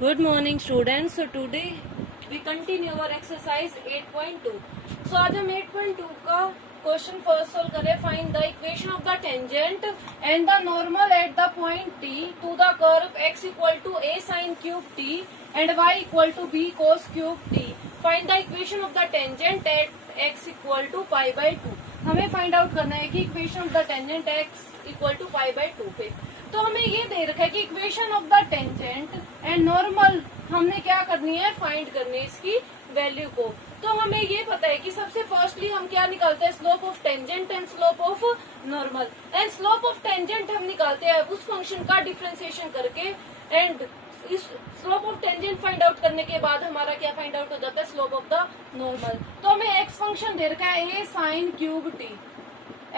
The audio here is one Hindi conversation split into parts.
Good morning students. So today we continue our exercise 8.2. So आज हम 8.2 का क्वेश्चन फर्स्ट सोल्व करें. Find the equation of the tangent and the normal at the point t to the curve x equal to a sin cube t and y equal to b cos cube t. Find the equation of the tangent at x equal to pi by 2. हमें फाइंड आउट करना है कि equation of the tangent x equal to pi by 2 पे. तो हमें ये दे रखा है कि equation of the tangent and normal हमने क्या करनी है, फाइंड करनी है इसकी वैल्यू को. तो हमें ये पता है कि सबसे फर्स्टली हम क्या निकालते हैं, slope of tangent and slope of normal. And slope of tangent हम निकालते हैं उस फंक्शन का डिफरेंशिएशन करके. एंड इस slope of tangent find out करने के बाद हमारा क्या फाइंड आउट हो जाता है, स्लोप ऑफ द नॉर्मल. तो हमें एक्स फंक्शन दे रखा है A sine cube T.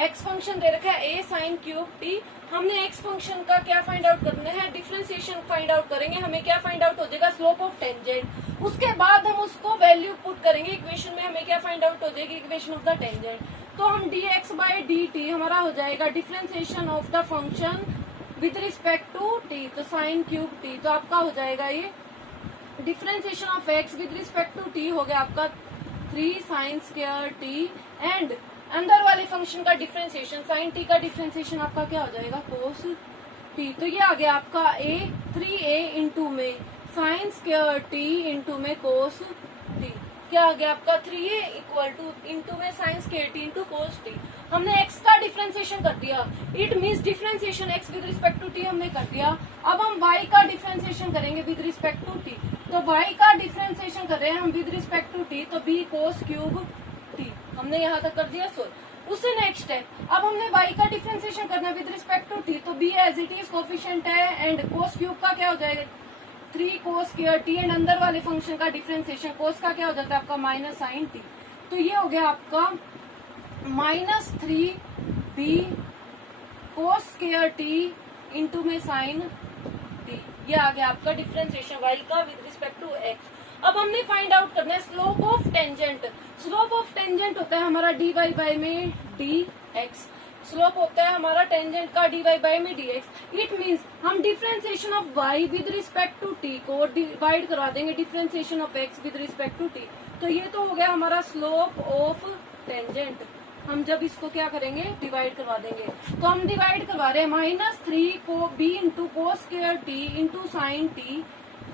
X function दे रखा है ए साइन क्यूब टी. हमने एक्स फंक्शन का क्या फाइंड आउट करना है, डिफरेंशिएशन फाइंड आउट करेंगे. हमें क्या फाइंड आउट हो जाएगा, स्लोप ऑफ टेंजेंट. उसके बाद हम उसको वैल्यू पुट करेंगे इक्वेशन में. हमें क्या फाइंड आउट हो जाएगी, इक्वेशन ऑफ द टेंजेंट. तो हम dx बाई dt हमारा हो जाएगा differentiation of the function with respect to t. तो साइन क्यूब टी. तो आपका हो जाएगा ये differentiation of x with respect to t हो गया आपका 3 साइन स्क्वायर t. एंड अंदर वाले फंक्शन का डिफरेंशिएशन साइन टी का डिफरेंशिएशन आपका क्या हो जाएगा, कोस टी. तो ये आ गया आपका a 3a इंटू में साइन स्क्वायर टी इंटू में कोस टी. क्या आ गया आपका 3a इक्वल टू इंटू में sine square T into cos T. हमने x का डिफरेंशिएशन कर दिया. It means differentiation x with respect to t हमने कर दिया. अब हम y का डिफरेंशिएशन करेंगे विद रिस्पेक्ट टू t. तो y का डिफरेंशिएशन कर रहे हैं हम विद रिस्पेक्ट टू t. तो b कोस क्यूब t हमने यहाँ तक कर दिया सोल्व. उससे नेक्स्ट है, अब हमने y का डिफरेंशिएशन करना है विद रिस्पेक्ट टू t. तो b as it is coefficient है. एंड कोस क्यूब का क्या हो जाएगा, 3 कोस स्क्वायर टी. एंड अंदर वाले फंक्शन का डिफरेंशिएशन कोस का क्या हो जाता है आपका माइनस साइन टी. तो ये हो गया आपका minus 3b cos square T into में साइन टी. ये आ गया आपका डिफरेंशिएशन y का विद रिस्पेक्ट टू x. अब हमने फाइंड आउट करना है slope of tangent. Slope of tangent होता है हमारा dy बाई में dx. स्लोप होता है हमारा टेंजेंट का dy बाई में dx. इट मींस हम differentiation of y with respect to t को डिवाइड करवा देंगे differentiation of x with respect to t. तो ये तो हो गया हमारा स्लोप ऑफ टेंजेंट. हम जब इसको क्या करेंगे, डिवाइड करवा देंगे. तो हम डिवाइड करवा रहे हैं माइनस 3 को b into cos square T into sine T.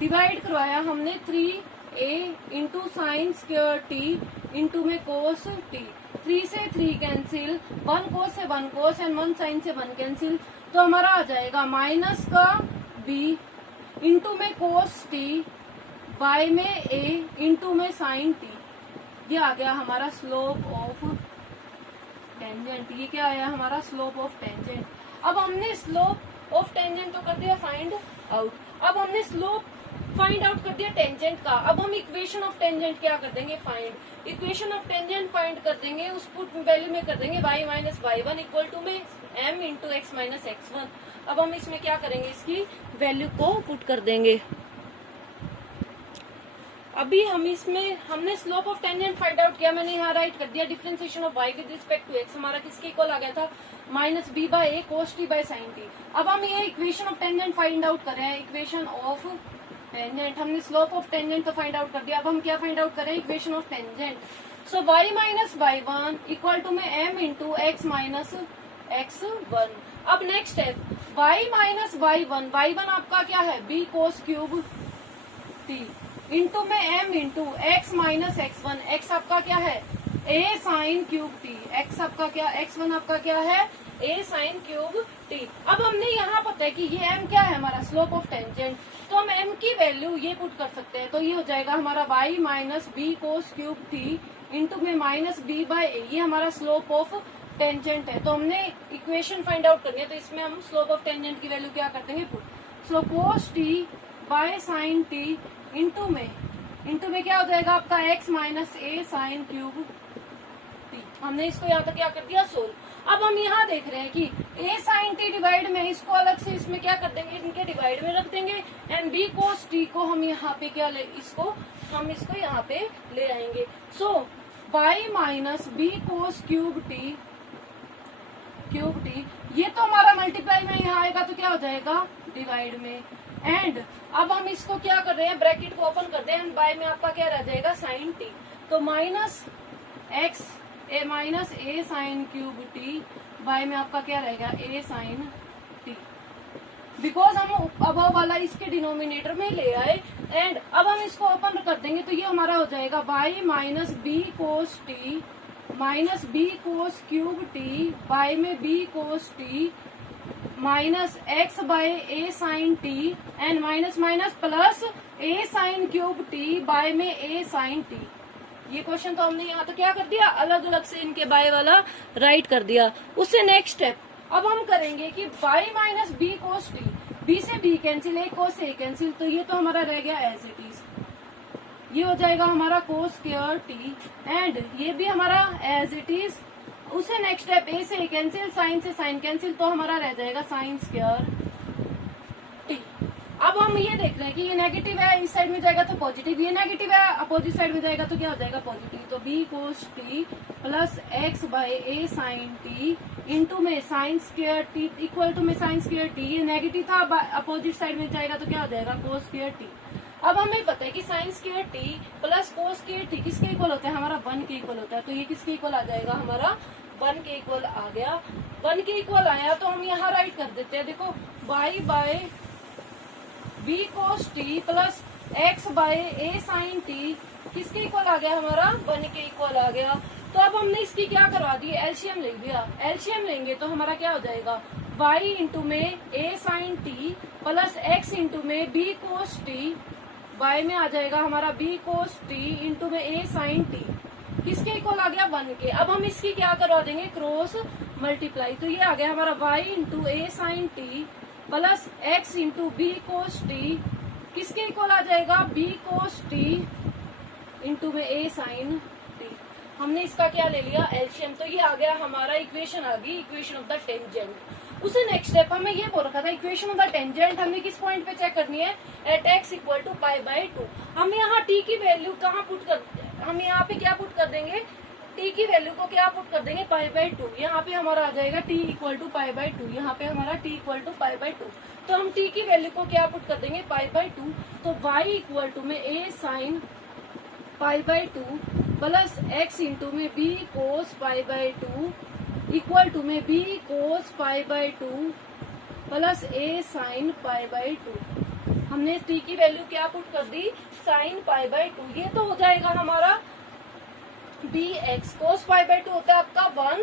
Divide करवाया हमने 3a into sine square T into में कोस टी. 3 से 3 कैंसिल, 1 कोस से 1 कोस एंड 1 साइन से 1 कैंसिल. तो हमारा आ जाएगा माइनस का b इंटू में कोस टी बाय में a इंटू में साइन टी. ये आ गया हमारा स्लोप ऑफ टेंजेंट. ये क्या आया हमारा स्लोप ऑफ टेंजेंट. अब हमने स्लोप ऑफ टेंजेंट तो कर दिया फाइंड आउट. अब हमने स्लोप फाइंड आउट कर दिया टेंजेंट का. अब हम इक्वेशन ऑफ टेंजेंट क्या कर देंगे, find. Equation of tangent find कर देंगे, उस पुट वैल्यू में कर देंगे y minus y1 equal to में m into x minus x1. अब हम इसमें क्या करेंगे, इसकी वैल्यू को पुट कर देंगे. अभी हम इसमें हमने slope of tangent find out किया. मैंने यहाँ राइट कर दिया differentiation of y with respect to x हमारा किसके इक्वल आ गया था, minus b by a cos T by sine T. अब हम ये equation of tangent find out कर रहे हैं, इक्वेशन ऑफ टेंजेंट. हमने स्लोप ऑफ टेंजेंट तो फाइंड आउट कर दिया. अब हम क्या फाइंड आउट कर रहे हैं, equation of tangent. So y minus y1 equal to में m into x minus x1. अब नेक्स्ट है y माइनस y1 आपका क्या है, b cos cube t into में m into x minus x1. x आपका क्या है, a sine cube t. x आपका क्या, x1 आपका क्या है, a साइन क्यूब t. अब हमने यहाँ पता है कि ये m क्या है हमारा, स्लोप ऑफ टेंजेंट. तो हम m की वैल्यू ये पुट कर सकते हैं. तो ये हो जाएगा हमारा y minus b cos cube t into में माइनस b बाय a. ये हमारा स्लोप ऑफ टेंजेंट है. तो हमने इक्वेशन फाइंड आउट करनी है. तो इसमें हम स्लोप ऑफ टेंजेंट की वैल्यू क्या कर देंगे, put. So cos t by sine t into में क्या हो जाएगा आपका x minus a sine cube t. हमने इसको यहाँ तक क्या कर दिया, सोल्व. अब हम यहाँ देख रहे हैं कि a साइन t डिवाइड में इसको अलग से इसमें क्या कर देंगे, इनके डिवाइड में रख देंगे. एंड b कोस t को हम यहाँ पे क्या ले, इसको यहाँ पे ले आएंगे. सो y minus b cos cube t ये तो हमारा मल्टीप्लाई में यहाँ आएगा तो क्या हो जाएगा, डिवाइड में। एंड अब हम इसको क्या कर रहे हैं, ब्रैकेट को ओपन करते हैं एंड बाय में आपका क्या रह जाएगा साइन टी। तो minus A sine cube T by में आपका क्या रहेगा ए साइन टी, बिकॉज हम अबव वाला इसके डिनोमिनेटर में ले आए। एंड अब हम इसको ओपन कर देंगे तो ये हमारा हो जाएगा by minus B cos T minus B cos cube T by में B cos T minus X by A sine T and minus minus plus A sine cube T by में ए साइन टी। ये क्वेश्चन तो हमने यहाँ तो क्या कर दिया, अलग अलग से इनके बाय वाला राइट कर दिया। उससे नेक्स्ट स्टेप अब हम करेंगे कि by minus B cos T, B से B cancel, A cos A cancel, तो ये तो हमारा रह गया एज इट इज, ये हो जाएगा हमारा कोस स्क्वायर टी एंड ये भी हमारा एज इट इज। उसे नेक्स्ट स्टेप ए से ए कैंसिल, साइन से साइन कैंसिल, तो हमारा रह जाएगा साइन स्क्वायर टी। अब हम ये देख रहे हैं कि ये नेगेटिव है, इस साइड में जाएगा तो पॉजिटिव, ये नेगेटिव है अपोजिट साइड में जाएगा तो क्या हो जाएगा पॉजिटिव। तो B cos T plus X by A sine T into में sine square T equal to में साइन स्क्वायर टी, ये नेगेटिव था अपोजिट साइड में जाएगा तो क्या हो जाएगा कोस स्क्वायर टी। अब हमें पता है कि sign square T plus cos square T किसके इक्वल होता है, हमारा 1 के इक्वल होता है। तो ये किसके इक्वल आ जाएगा, हमारा 1 के इक्वल आ गया। 1 के इक्वल आया तो हम यहाँ राइट कर देते हैं, देखो Y by B cos T plus X by A sine T किसके इक्वल आ गया, हमारा 1 के इक्वल आ गया। तो अब हमने इसकी क्या करवा दी, एलसीएम ले लिया। एलसीएम लेंगे तो हमारा क्या हो जाएगा, y इंटू में A sine T plus X into में बी कोस टी बाय में आ जाएगा हमारा बी कोस टी इंटू में ए साइन टी किसके इक्वल आ गया 1 के। अब हम इसकी क्या करवा देंगे, क्रॉस मल्टीप्लाई, तो ये आ गया हमारा y into A sine T plus X into B cos T किसके इक्वल आ जाएगा, बी कोस टी इंटू में ए साइन टी। हमने इसका क्या ले लिया, एलसीएम, तो ये आ गया हमारा इक्वेशन आ गई, इक्वेशन ऑफ द टेंजेंट। उसे नेक्स्ट स्टेप हमें ये बोल रखा था इक्वेशन ऑफ द टेंजेंट हमने किस पॉइंट पे चेक करनी है, at X equal to pi by 2। हम यहाँ टी की वैल्यू कहाँ पुट कर, हम यहाँ पे क्या पुट कर देंगे, टी की वैल्यू को क्या पुट कर देंगे, पाई बाय 2। यहाँ पे हमारा आ जाएगा T equal to pi by 2, यहाँ पे हमारा T equal to pi by 2। तो हम टी की वैल्यू को क्या पुट कर देंगे, पाई बाय 2। तो y इक्वल टू में A sine pi by 2 plus X into में B cos pi by 2 equal to में B cos pi by 2 plus A sine pi by 2। हमने टी की वैल्यू क्या पुट कर दी, साइन पाई बाय 2। ये तो हो जाएगा हमारा B X, cos pi by 2 होता है आपका 1,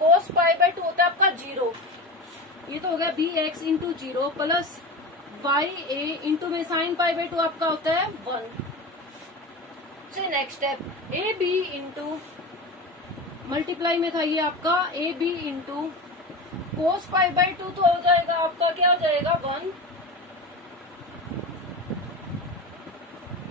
कोस पाई बाय 2 होता है आपका 0, ये तो हो गया B X into 0 plus Y A into में साइन पाई बाय 2 आपका होता है 1। से next step A B into multiply में था ये आपका A B into cos pi by 2, तो हो जाएगा आपका क्या हो जाएगा 1,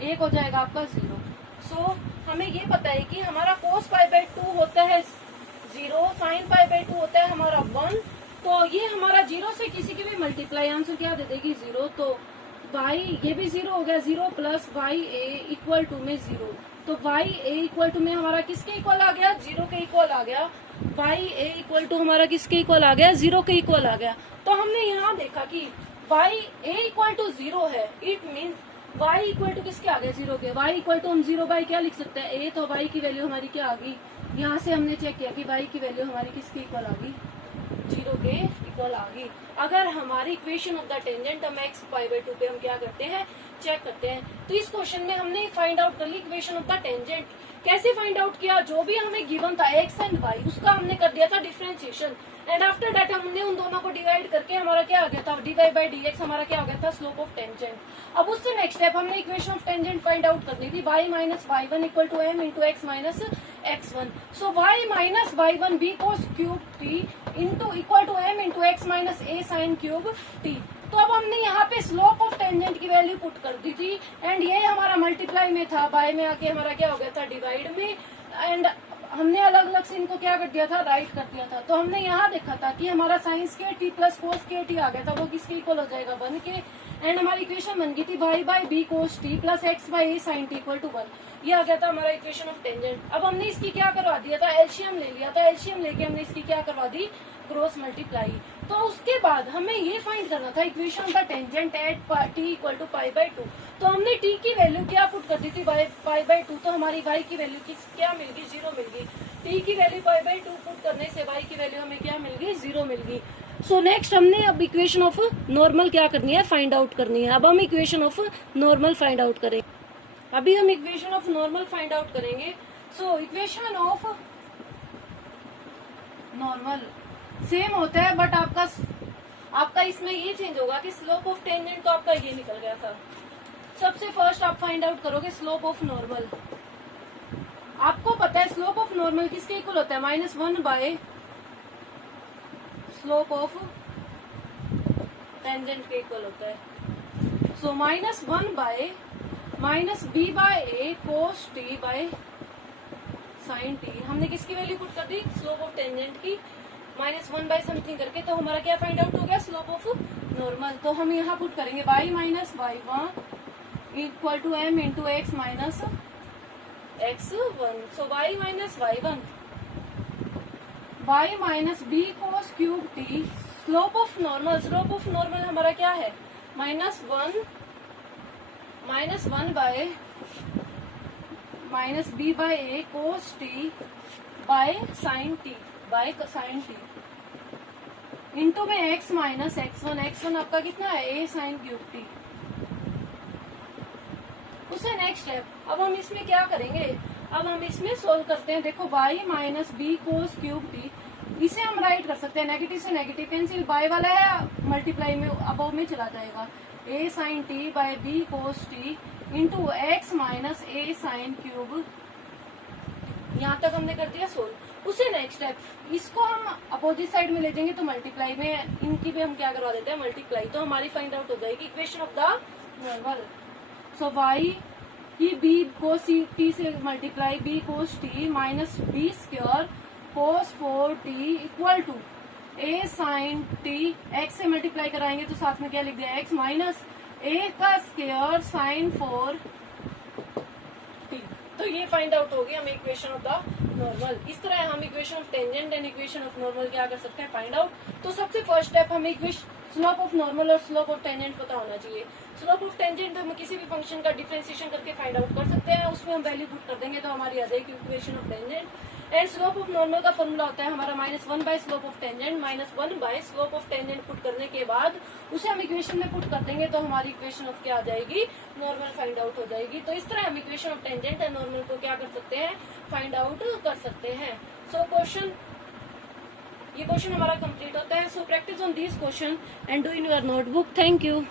एक हो जाएगा आपका 0। सो हमें ये पता है कि हमारा कोस पाई बाय 2 होता है 0, साइन पाई बाय 2 होता है हमारा 1। तो ये हमारा 0 से किसी की भी मल्टीप्लाई आंसर क्या दे देगी 0। तो y ये भी 0 हो गया, 0 plus Y A equal to में 0। तो वाई ए इक्वल टू में हमारा किसके इक्वल आ गया, 0 के इक्वल आ गया। वाई ए इक्वल टू हमारा किसके इक्वल आ गया, 0 के इक्वल आ गया। तो हमने यहाँ देखा कि वाई ए इक्वल टू 0 है, it means y equal to किसके आ गए, 0 के। y इक्वल टू हम 0 बाई क्या लिख सकते हैं, a, तो y की वैल्यू हमारी क्या आ गई, यहाँ से हमने चेक किया कि y की वैल्यू हमारी किसके इक्वल आ गई, 0 के इक्वल आ गई। अगर हमारी इक्वेशन ऑफ द टेंजेंट हम x पाई बाय 2 पे हम क्या करते हैं, चेक करते हैं। तो इस क्वेश्चन में हमने फाइंड आउट कर ली इक्वेशन ऑफ द टेंजेंट। कैसे फाइंड आउट किया, जो भी हमें गिवन था x एंड y उसका हमने कर दिया था डिफरेंशिएशन एंड आफ्टर दैट हमने उन दोनों को डिवाइड करके हमारा क्या आ गया था, dy बाई dx हमारा क्या हो गया था, स्लोप ऑफ टेंजेंट। अब उससे नेक्स्ट स्टेप हमने equation of tangent find out करनी थी, y minus y1 equal to m into x minus x1। So y minus y1 b cos cube t into equal to m into x minus a sine cube t। तो अब हमने यहाँ पे स्लोप ऑफ टेंजेंट की वैल्यू पुट कर दी थी एंड ये हमारा मल्टीप्लाई में था, बाय में आके हमारा क्या हो गया था, डिवाइड में। एंड हमने अलग अलग से इनको क्या कर दिया था, राइट कर दिया था। तो हमने यहाँ देखा था कि हमारा sine square T plus cos square T आ गया था, वो किसके इक्वल हो जाएगा, 1 के। एंड हमारी इक्वेशन बन गई थी y by B cos T plus X by A sine T equal to 1। ये आ गया था हमारा इक्वेशन ऑफ टेंजेंट। अब हमने इसकी क्या करवा दिया था, एलसीएम ले लिया था। एलसीएम लेके हमने इसकी क्या करवा दी, क्रॉस मल्टीप्लाई। तो उसके बाद हमें ये फाइंड करना था equation of the tangent at t equal to pi by 2। तो हमने t की वैल्यू क्या पुट कर दी थी पाई बाई 2, तो हमारी y की वैल्यू क्या मिल गई, 0 मिल गई। t की वैल्यू पाई बाई 2 पुट करने से y की वैल्यू हमें क्या मिल गई, 0 मिल गई। सो नेक्स्ट हमने अब इक्वेशन ऑफ नॉर्मल क्या करनी है, फाइंड आउट करनी है। अब हम equation of normal find out करेंगे। अभी हम equation of normal find out करेंगे। So equation of normal same होता है, बट आपका इसमें ये चेंज होगा कि स्लोप ऑफ टेंजेंट तो आपका ये निकल गया था। सबसे फर्स्ट आप फाइंड आउट करोगे स्लोप ऑफ नॉर्मल। आपको पता है स्लोप ऑफ नॉर्मल किसके इक्वल होता है, -1 बाय स्लोप ऑफ टेंजेंट के इक्वल होता है। So -1 by -b by a cos t by sin t। हमने किसकी वैल्यू पुट कर दी, स्लोप ऑफ टेंजेंट की, -1 बाय समथिंग करके। तो हमारा क्या फाइंड आउट हो गया, स्लोप ऑफ नॉर्मल। तो हम यहाँ पुट करेंगे y minus y1 equal to m into x minus x1। So y minus y1 y minus b cos cube t। Slope of normal हमारा क्या है, -1 by -b by a cos t by sin t into में x माइनस x1 आपका कितना है, a sin क्यूब t। उसे नेक्स्ट स्टेप अब हम इसमें क्या करेंगे, अब हम इसमें सोल्व करते हैं। देखो y minus B cos cube t, इसे हम राइट कर सकते हैं, नेगेटिव से नेगेटिव कैंसिल, बाय वाला है मल्टीप्लाई में अबव में चला जाएगा, a sine t by B cos T into x minus a sine cube. यहाँ तक हमने कर दिया सोल्व। उसे नेक्स्ट स्टेप इसको हम अपोजिट साइड में ले जाएंगे तो मल्टीप्लाई में, इनकी भी हम क्या करवा देते हैं, मल्टीप्लाई। तो हमारी फाइंड आउट हो जाएगी equation of the normal. So y की बी कोस टी से multiply b cos T minus b square cos 4t equal to a sine t, x से मल्टीप्लाई कराएंगे तो साथ में क्या लिख दिया, x माइनस a का स्क्वायर साइन 4t। तो ये फाइंड आउट होगी हमें इक्वेशन ऑफ द नॉर्मल। इस तरह हम equation of tangent and equation of normal क्या कर सकते हैं, फाइंड आउट। तो सबसे फर्स्ट स्टेप हमें स्लोप ऑफ नॉर्मल और स्लोप ऑफ टेंजेंट पता होना चाहिए। स्लोप ऑफ टेंजेंट हम किसी भी फंक्शन का डिफरेंशिएशन करके फाइंड आउट कर सकते हैं, उसमें हम वैल्यू पुट कर देंगे तो हमारी आ जाएगी equation of tangent. And slope of normal का फॉर्मूला होता है हमारा -1 by slope of tangent, -1 by slope of tangent put करने के बाद उसे हम इक्वेशन में पुट कर देंगे तो हमारी इक्वेशन ऑफ क्या आ जाएगी, नॉर्मल फाइंड आउट हो जाएगी। तो इस तरह हम equation of tangent and normal को क्या कर सकते हैं, फाइंड आउट कर सकते हैं। सो ये क्वेश्चन हमारा कंप्लीट होता है। So practice on this question and do in your notebook. Thank you.